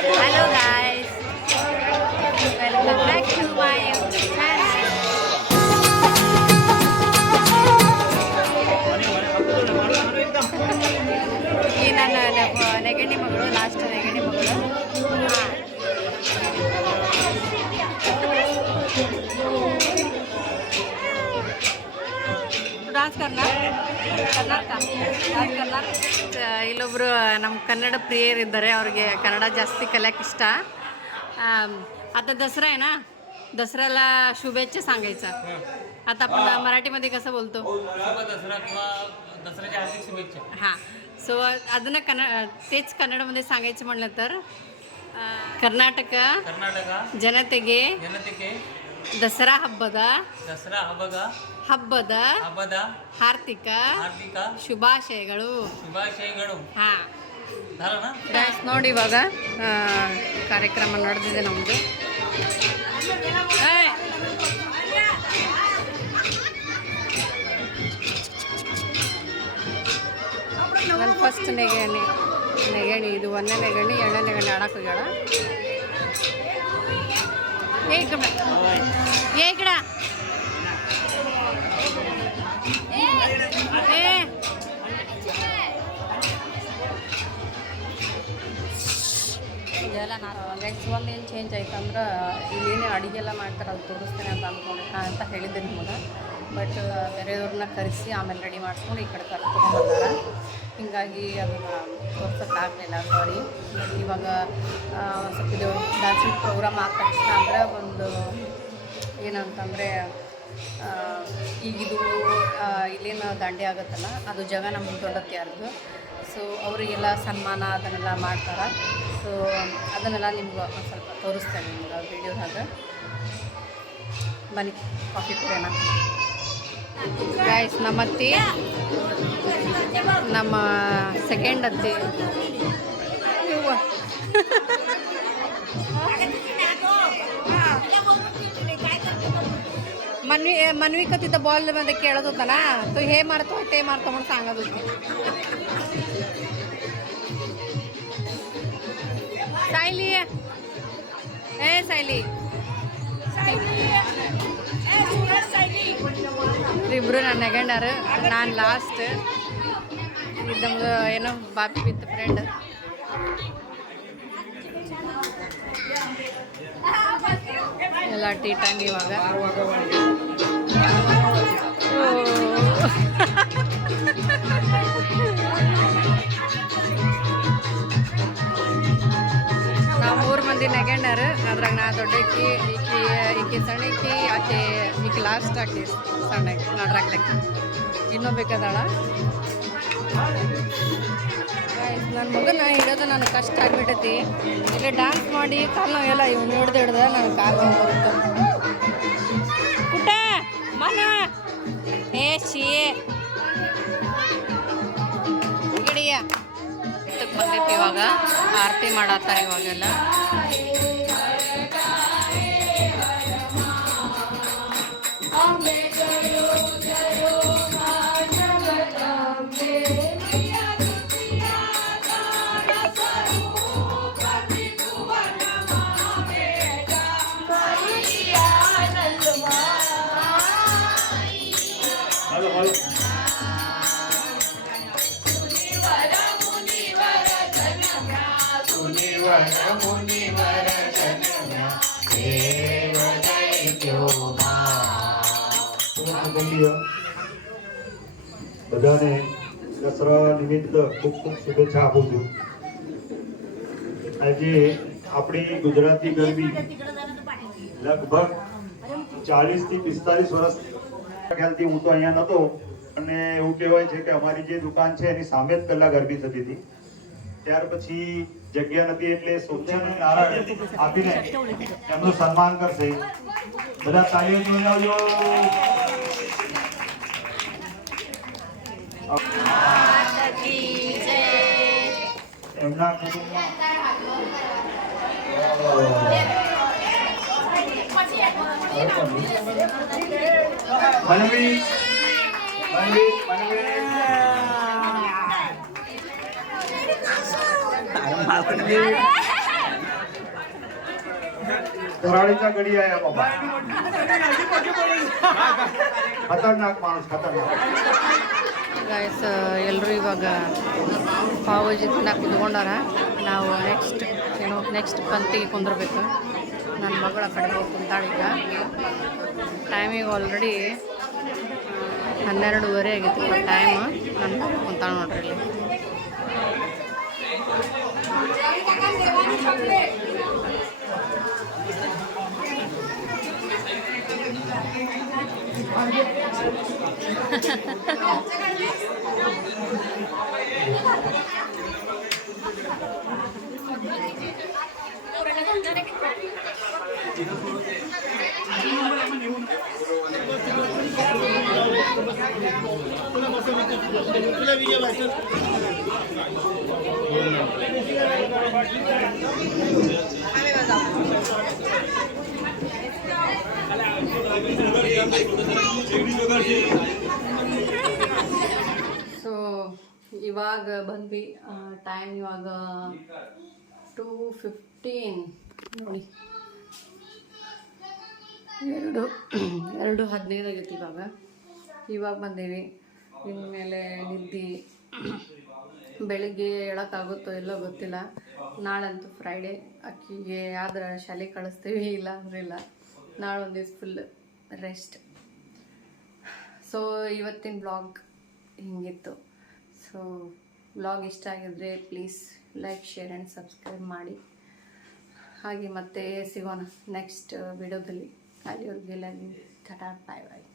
Hello guys, welcome back to my YouTube channel. ಈ ನನ್ನ ನ- ನೆಗಡಿ ಮಗಳು ಲಾಸ್ಟ್ ನೆಗಡಿ ಮಗಳು ಡಾನ್ಸ್ ರಾಜ್ ಕರ್ನಾಟಕ. ಇಲ್ಲೊಬ್ಬರು ನಮ್ಮ ಕನ್ನಡ ಪ್ರಿಯರಿದ್ದಾರೆ ಅವ್ರಿಗೆ ಕನ್ನಡ ಜಾಸ್ತಿ ಕಲಿಯಕ್ಕೆ ಇಷ್ಟ. आता दसरा ಏನಾ? ना दसऱ्याला शुभेच्छा सांगायचा आता आपण मराठीमध्ये कसं बोलतो दसऱ्याच्या हार्दिक शुभेच्छा हां सो ಕನ್ನಡ कन्न तेच ಕನ್ನಡमध्ये सांगायचं म्हटलं तर ಕರ್ನಾಟಕ ಕರ್ನಾಟಕ ಜನತೆಗೆ ಜನತೆಗೆ ದಸರಾ ಹಬ್ಬದ? ದಸರಾ ಹಬ್ಬದ? ಹಬ್ಬದ? ಹಬ್ಬದ? ಹಾರ್ದಿಕ? ಹಾರ್ದಿಕ? ಶುಭಾಶಯಗಳು. ಶುಭಾಶಯಗಳು. ಹಾ. ನೋಡಿ ಇವಾಗ ಕಾರ್ಯಕ್ರಮ ನಡೆದಿದೆ ನಮ್ದು. ನಾನು ಫಸ್ಟ್ ನೆಗಣಿ ನೆಗಣಿ ಇದು ಒಂದನೇ ನೆಗಣಿ ಎರಡನೇ ನೆಗಣಿ ಆಡಕ್ಕೆ ಹೋಗ್ಯಾಳ. ಏ ಈ ಕಡೆ ಬಾ. ಇದೆಲ್ಲ ನಾನು ನೆಕ್ಸ್ಟ್ ಒಂದು ಏನು ಚೇಂಜ್ ಆಯ್ತು ಅಂದ್ರೆ ಇಲ್ಲೇನೇ ಅಡುಗೆ ಎಲ್ಲ ಮಾಡ್ತಾರೆ, ಅದು ತೋರಿಸ್ತೇನೆ ಅಂತ ಅಂದ್ಕೊಂಡು ಅಂತ ಹೇಳಿದ್ದೆ ನಿಮಗೆ ಬಟ್ ಬೇರೆಯವ್ರನ್ನ ಕರೆಸಿ ಆಮೇಲೆ ರೆಡಿ ಮಾಡಿಸ್ಕೊಂಡು ಈ ಕಡೆ ಕರ್ಕೊಂಡ್ಬಂದಾರ ಹೀಗಾಗಿ ಅದನ್ನು ತೋರ್ಸೋಕ್ಕಾಗಲಿಲ್ಲ ಸಾರಿ ಇವಾಗ ಸ್ವಲ್ಪ ಇದು ಡ್ಯಾನ್ಸಿಂಗ್ ಪ್ರೋಗ್ರಾಮ್ ಆದ ತಕ್ಷಣ ಅಂದರೆ ಒಂದು ಏನಂತಂದರೆ ಈಗಿದು ಇಲ್ಲೇನು ದಾಂಡಿ ಆಗುತ್ತಲ್ಲ, ಅದು ಜಾಗ ನಮ್ಮ ದೊಡ್ಡತ್ತೆ ಯಾರ್ದು. ಸೊ ಅವರಿಗೆಲ್ಲ ಸನ್ಮಾನ ಅದನ್ನೆಲ್ಲ ಮಾಡ್ತಾರೆ. ಸೊ ಅದನ್ನೆಲ್ಲ ನಿಮ್ಗೆ ಒಂದು ಸ್ವಲ್ಪ ತೋರಿಸ್ತೇನೆ ನಿಮ್ಗೆ ವೀಡಿಯೋದಾಗ. ಬನ್ನಿ, ಕಾಫಿ ಕುಡಿಯೋಣ ಗಾಯ್ಸ್ ನಮ್ಮ ಅತ್ತಿ, ನಮ್ಮ ಸೆಕೆಂಡ್ ಅತ್ತಿ. मन्वी मन्वी का तिथं बॉलमध्ये खेळत होता ना तो हे मारतो ते मारतो म्हणून सांगत होते सायली ए सायली ಇಬ್ರು ನನ್ನ ನೆಗಂಡಾರು ನಾನು ಲಾಸ್ಟ್ ಇದ್ದಮ್ದು ಏನೋ ಬಾಪಿ ವಿತ್ ಫ್ರೆಂಡ್ ಟೈಮ್ ಇವಾಗ. ನಾವು ಮೂರು ಮಂದಿ ನೆಗೆಂಡರು ಅದ್ರಾಗ ನಾ ದೊಡ್ಡಕ್ಕಿ ಈಕಿ ಈಕಿ ಸಣ್ಣಕ್ಕಿ ಆಕೆ ಈಕಿ ಲಾಸ್ಟ್ ಆಕಿ ಸಣ್ಣಕ್ಕಿ ಇನ್ನೂ ಇನ್ನೊಬ್ಬೇಕದಾಳ ನನ್ನ ಮಗನ ಹಿಡಿಯೋದು ನನಗೆ ಕಷ್ಟ ಆಗ್ಬಿಟ್ಟೈತಿ ಇಲ್ಲಿ ಡ್ಯಾನ್ಸ್ ಮಾಡಿ ಕಾಲು ಎಲ್ಲ ಇವ್ನು ನೋಡ್ದೆ ಹಿಡ್ದ ನನಗೆ ಕಾಲು ನೋವು ಬರುತ್ತೆ. ಪುಟ್ಟ ಮನ. ಏ ಶಿ ಗಿಡಿಯ ಇದಕ್ಕೆ ಬಂದೈತಿ ಇವಾಗ. ಆರತಿ ಮಾಡತ್ತಾರ ಇವಾಗೆಲ್ಲ. કુટુંબીય બધાને દસરા નિમિત્ત ખૂબ ખૂબ શુભેચ્છા આપું છું. આજે આપણી ગુજરાતી ગરબી લગભગ ચાલીસથી પિસ્તાલીસ વર્ષ ખ્યાલથી હું તો અહીંયા નહોતો અને એવું કહેવાય છે કે અમારી જે દુકાન છે એની સામે જ પહેલા ગરબી થતી હતી. ત્યાર પછી જગ્યા નથી એટલે સોચન નારાયણ આપીને એમનું સન્માન કરશે. બધા તાલીઓ જોઈ આવજો. એમના કુટુંબમાં మనవి गडी आहे बाबा खतरनाक माणूस खतरनाक ಗಾಯ್ಸ್ ಎಲ್ಲರೂ ಇವಾಗ ಪಾವು ಕುತ್ಕೊಂಡಾರ. ನಾವು ನೆಕ್ಸ್ಟ್ ಏನು ನೆಕ್ಸ್ಟ್ ಪಂಕ್ತಿಗೆ ಕುಂದಿರ್ಬೇಕು. ನನ್ನ ಮಗಳ ಕಡೆ ಹೋಗಿ ಕುಂತಾಳೀಗ. ಟೈಮಿಗೆ ಆಲ್ರೆಡಿ ಹನ್ನೆರಡೂವರೆ ಆಗಿತ್ತು ಟೈಮ್ ನನ್ನ ಮಗಳು ಕುಂತಾಳ ನೋಡ್ರಿ ಇಲ್ಲಿ. ಸೊ ಇವಾಗ ಬಂದ್ವಿ ಟೈಮ್ ಇವಾಗ ಟೂ ಫಿಫ್ಟೀನ್ ನೋಡಿ. ಎರಡು ಎರಡು ಹದಿನೈದು ಆಗಿತ್ತು ಇವಾಗ. ಇವಾಗ ಬಂದೀವಿ. ಇನ್ಮೇಲೆ ನಿದ್ದಿ, ಬೆಳಿಗ್ಗೆ ಹೇಳೋಕ್ಕಾಗುತ್ತೋ ಇಲ್ಲೋ ಗೊತ್ತಿಲ್ಲ. ನಾಳಂತೂ ಫ್ರೈಡೇ ಅಕ್ಕಿಗೆ ಆದ್ರೆ ಶಾಲೆ ಕಳಿಸ್ತೀವಿ, ಇಲ್ಲ ಅಂದ್ರೆ ಇಲ್ಲ. ನಾಳೆ ಒಂದು ದಿವ್ಸ ಫುಲ್ ರೆಸ್ಟ್ ಸೊ ಇವತ್ತಿನ ಬ್ಲಾಗ್ ಹಿಂಗಿತ್ತು. ಸೊ ಬ್ಲಾಗ್ ಇಷ್ಟ ಆಗಿದ್ರೆ please like share and subscribe ಮಾಡಿ. ಹಾಗೆ ಮತ್ತೆ ಸಿಗೋಣ ನೆಕ್ಸ್ಟ್ ವಿಡಿಯೋದಲ್ಲಿ खाली और गेला खटा पाए